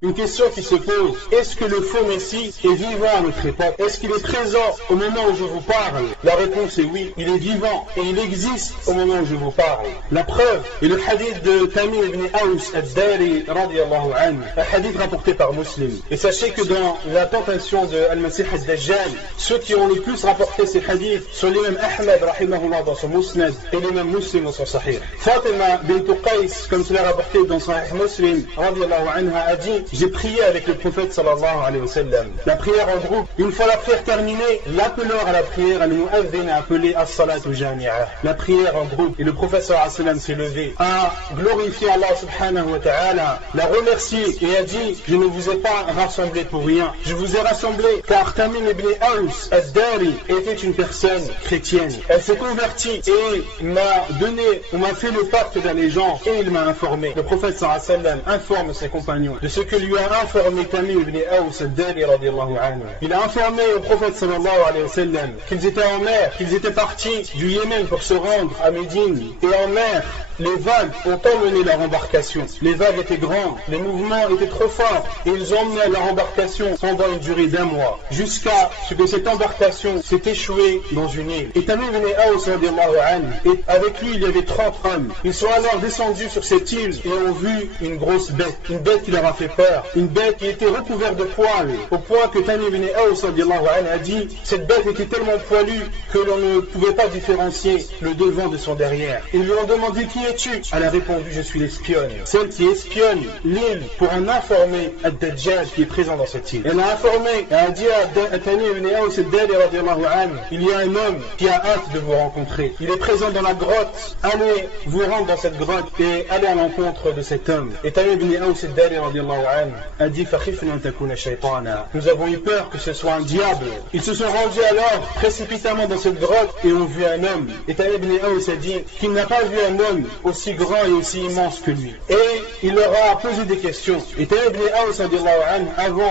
Une question qui se pose, est-ce que le faux Messie est vivant à notre époque? Est-ce qu'il est présent au moment où je vous parle? La réponse est oui, il est vivant et il existe au moment où je vous parle. La preuve est le hadith de Tamim ibn Aws al-Dari radiyallahu anhu, un hadith rapporté par Muslim. Et sachez que dans la tentation de Al-Masih al-Dajjal, ceux qui ont le plus rapporté ces hadiths sont l'imam Ahmad rahimahullah dans son Musnad et l'imam Muslim dans son Sahih. Fatima bint Qais, comme cela rapporté dans Sahih Muslim radiyallahu anha, a dit: j'ai prié avec le prophète sallallahu alayhi wa sallam. La prière en groupe. Une fois la prière terminée, l'appeleur à la prière, al-mu'adhin, a appelé as-salatu jami'ah. La prière en groupe. Et le prophète sallallahu alayhi wa sallam s'est levé, a glorifié Allah subhanahu wa ta'ala, l'a remercié et a dit: je ne vous ai pas rassemblé pour rien. Je vous ai rassemblé car Tamim ibn Aws al-Dari était une personne chrétienne. Elle s'est convertie et m'a fait le pacte d'allégeance et il m'a informé. Le prophète sallallahu alayhi wa sallam informe ses compagnons de ce que lui a informé Tamim ibn Aws al-Dari radiyallahu anhu. Il a informé au prophète sallallahu alayhi wa sallam qu'ils étaient en mer, qu'ils étaient partis du Yémen pour se rendre à Médine. Et en mer, les vagues ont emmené leur embarcation. Les vagues étaient grandes, les mouvements étaient trop forts et ils ont emmené leur embarcation pendant une durée d'1 mois, jusqu'à ce que cette embarcation s'est échouée dans une île. Et Tamim ibn Aws radiyallahu anhu, et avec lui il y avait 30 hommes. Ils sont alors descendus sur cette île et ont vu une grosse bête, une bête qui leur a fait peur, une bête qui était recouverte de poils, au point que Tamim ibn Aws radiyallahu anhu a dit: cette bête était tellement poilue que l'on ne pouvait pas différencier le devant de son derrière. Ils lui ont demandé: qui es-tu? Elle a répondu: je suis l'espionne, celle qui espionne l'île pour en informer Ad-Dajjal qui est présent dans cette île. Elle a informé, elle a dit à Tamim ibn Aws al-Dari radiyallahu anhu: il y a un homme qui a hâte de vous rencontrer, il est présent dans la grotte, allez vous rendre dans cette grotte et allez à l'encontre de cet homme. Et Tamim ibn Aws al-Dari radiyallahu anhu a dit: fakhifna an takuna shaytana, nous avons eu peur que ce soit un diable. Ils se sont rendus alors précipitamment dans cette grotte et ont vu un homme. Et Tamim ibn Aws a dit qu'il n'a pas vu un homme aussi grand et aussi immense que lui. Et il leur a posé des questions. Et Tamim ibn Aws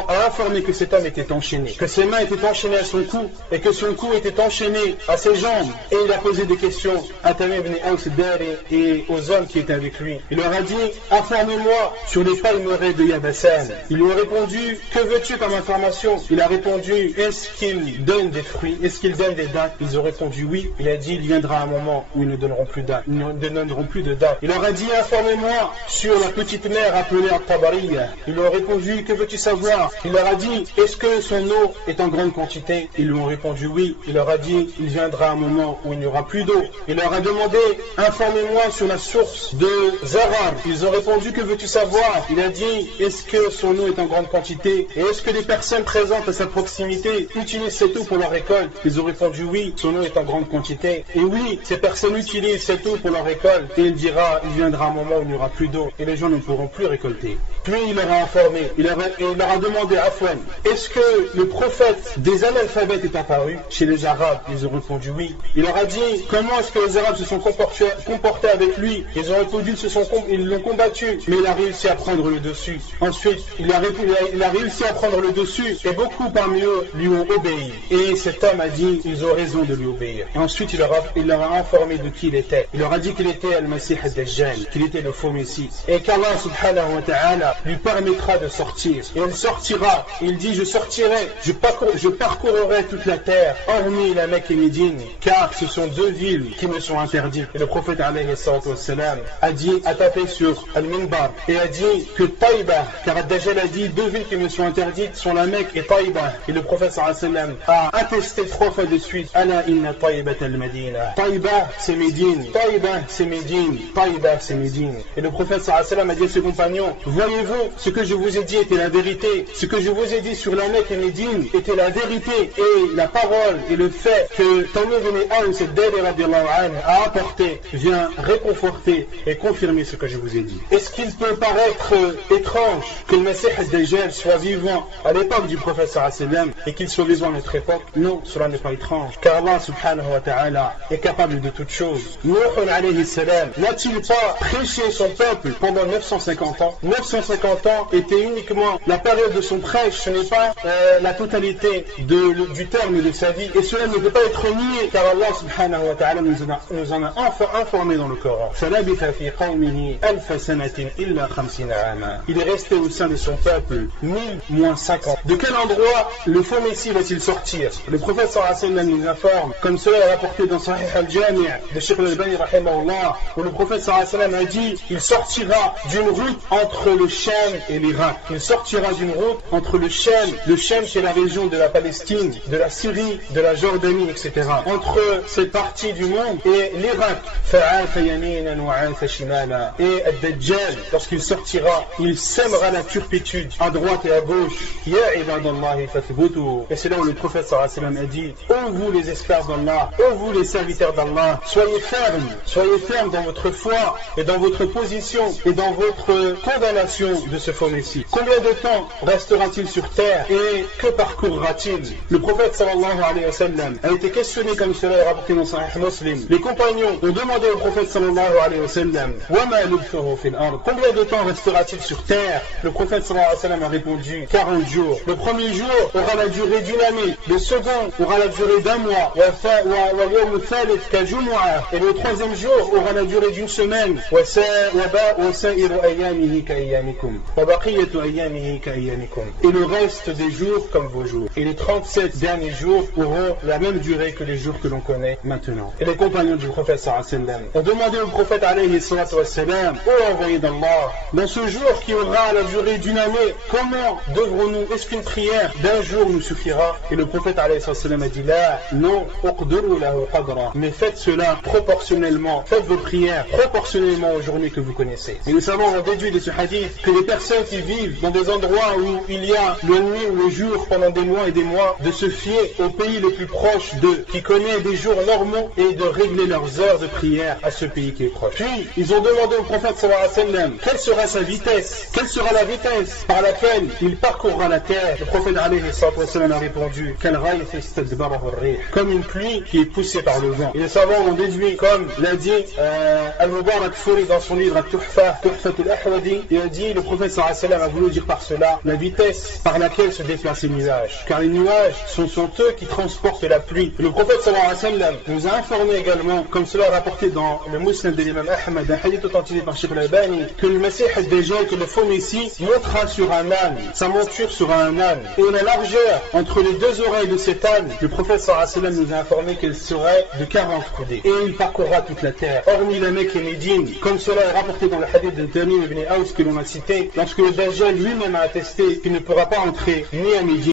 a informé que cet homme était enchaîné, que ses mains étaient enchaînées à son cou et que son cou était enchaîné à ses jambes. Et il a posé des questions à Tamim ibn Aws al-Dari et aux hommes qui étaient avec lui. Il leur a dit: informez-moi sur les palmeraies de Yabassan. Ils lui ont répondu: que veux-tu comme information? Il a répondu: est-ce qu'il donne des fruits? Est-ce qu'il donne des dattes? Ils ont répondu oui. Il a dit: il viendra un moment où ils ne donneront plus dattes. Ils ne donneront plus de dates. Il leur a dit: informez-moi sur la petite mer appelée Al-Tabariya. Ils lui ont répondu: que veux-tu savoir? Il leur a dit: est-ce que son eau est en grande quantité? Ils lui ont répondu oui. Il leur a dit: il viendra un moment où il n'y aura plus d'eau. Il leur a demandé: informez-moi sur la source de Zarar. Ils ont répondu: que veux-tu savoir? Il a dit: est-ce que son eau est en grande quantité? Et est-ce que les personnes présentes à sa proximité utilisent cette eau pour leur récolte? Ils ont répondu oui, son eau est en grande quantité. Et oui, ces personnes utilisent cette eau pour leur récolte. Et il dira: il viendra un moment où il n'y aura plus d'eau et les gens ne pourront plus récolter. Puis il leur a informé, il leur a demandé: Afwan, est-ce que le prophète des analphabètes est apparu chez les Arabes? Ils ont répondu oui. Il leur a dit: comment est-ce que les Arabes se sont comportés avec lui? Ils ont répondu: ils l'ont combattu, mais il a réussi à prendre le dessus. Ensuite, il a réussi à prendre le dessus et beaucoup parmi eux lui ont obéi. Et cet homme a dit: ils ont raison de lui obéir. Et ensuite, il leur a informé de qui il était. Il leur a dit qu'il était Al-Masih al-Dajjal, qu'il était le faux Messie, et qu'Allah subhanahu wa ta'ala lui permettra de sortir. Et il sortira. Il dit: je sortirai, je parcourrai toute la terre, hormis la Mecque et Médine, car ce sont 2 villes qui me sont interdites. Et le prophète alayhi salatu wassalam a tapé sur Al-Minbar et a dit que Taïba, car Ad-Dajjal a dit: 2 villes qui me sont interdites sont la Mecque et Taïba. Et le prophète sallallahu alayhi wa sallam a attesté 3 fois de suite: Ala inna Taïbat al-Madina. Taïba c'est Médine, Taïba c'est Médine, Taïba c'est Médine. Et le prophète sallallahu alayhi wa sallam a dit à ses compagnons: voyez-vous, ce que je vous ai dit était la vérité. Ce que je vous ai dit sur la Mecque et Médine était la vérité. Et la parole et le fait que Tamim ibn Aws al-Dari radiyallahu anhu a apporté vient réconforter et confirmer ce que je vous ai dit. Est-ce qu'il peut paraître étrange que le Messie al-Dajjal soit vivant à l'époque du prophète sallallahu alayhi wa sallam et qu'il soit vivant à notre époque? Non, cela n'est pas étrange, car Allah subhanahu wa ta'ala est capable de toutes choses. Nuh alayhi salam n'a-t-il pas prêché son peuple pendant 950 ans? 950 150 ans était uniquement la période de son prêche, ce n'est pas la totalité du terme de sa vie. Et cela ne peut pas être nié, car Allah subhanahu wa ta'ala nous en a informé dans le Coran. Il est resté au sein de son peuple 1000-50. De quel endroit le faux Messie va-t-il sortir? Le prophète sallallahu alayhi wa sallam nous informe, comme cela est rapporté dans Sahih al-Jami' de Sheikh al-Albani rahimahullah, où le prophète sallallahu alayhi wa sallam a dit: il sortira d'une route entre le Sham et l'Irak. Il sortira d'une route entre le Sham qui est la région de la Palestine, de la Syrie, de la Jordanie, etc. Entre cette partie du monde et l'Irak. Et Ad-Dajjal, lorsqu'il sortira, il sèmera la turpitude à droite et à gauche. Et c'est là où le prophète sallallahu alayhi wa sallam a dit: ô vous les esclaves d'Allah, ô vous les serviteurs d'Allah, soyez fermes dans votre foi et dans votre position et dans votre condamnation de ce faux Messie. Combien de temps restera-t-il sur terre et que parcourra-t-il? Le prophète sallallahu alayhi wa sallam a été questionné comme cela est rapporté dans Sahih Muslim. Les compagnons ont demandé au prophète sallallahu alayhi wa sallam: combien de temps restera-t-il sur terre? Le prophète sallallahu alayhi wa sallam a répondu: 40 jours. Le premier jour aura la durée d'une année, le second aura la durée d'un mois, et le troisième jour aura la durée d'une semaine, et le reste des jours comme vos jours. Et les 37 derniers jours auront la même durée que les jours que l'on connaît maintenant. Et les compagnons du prophète sallallahu alayhi wa sallam ont demandé au prophète alayhi salatu wa sallam: ô envoyé d'Allah, dans ce jour qui aura la durée d'une année, comment devrons-nous, est-ce qu'une prière d'un jour nous suffira? Et le prophète alayhi salatu wa sallam a dit: là, non, mais faites cela proportionnellement, faites vos prières proportionnellement aux journées que vous connaissez. Et nous savons, on déduit de ce hadith que les personnes qui vivent dans des endroits où il y a le nuit ou le jour pendant des mois et des mois, de se fier au pays le plus proche d'eux, qui connaît des jours normaux, et de régler leurs heures de prière à ce pays qui est proche. Puis, ils ont demandé au prophète sallallahu alayhi wa sallam quelle sera sa vitesse, quelle sera la vitesse par laquelle il parcourra la terre. Le prophète alayhi wa sallam a répondu: comme une pluie qui est poussée par le vent. Et les savants ont déduit, comme l'a dit Al-Mubarak Furi dans son livre Tuhfatul Ahwadi, il a dit, le prophète sallallahu alayhi wa sallam a voulu dire par cela la vitesse par laquelle se déplacent les nuages, car les nuages sont eux qui transportent la pluie. Et le prophète sallallahu alayhi wa sallam nous a informé également, comme cela est rapporté dans le Musnad de l'imam Ahmad, un hadith authentifié par Sheikh al-Albani, que le Messie ad-Dajjal, que le faux Messie montera sur un âne, sa monture sera un âne, et la largeur entre les deux oreilles de cet âne, le prophète sallallahu alayhi wa sallam nous a informé qu'elle serait de 40 coudées, et il parcourra toute la terre, hormis la Mecque et Médine, comme cela est rapporté dans le hadith de Tamim ibn Aws que l'on a cité, lorsque le Dajjal lui-même a attesté qu'il ne pourra pas entrer ni à Médine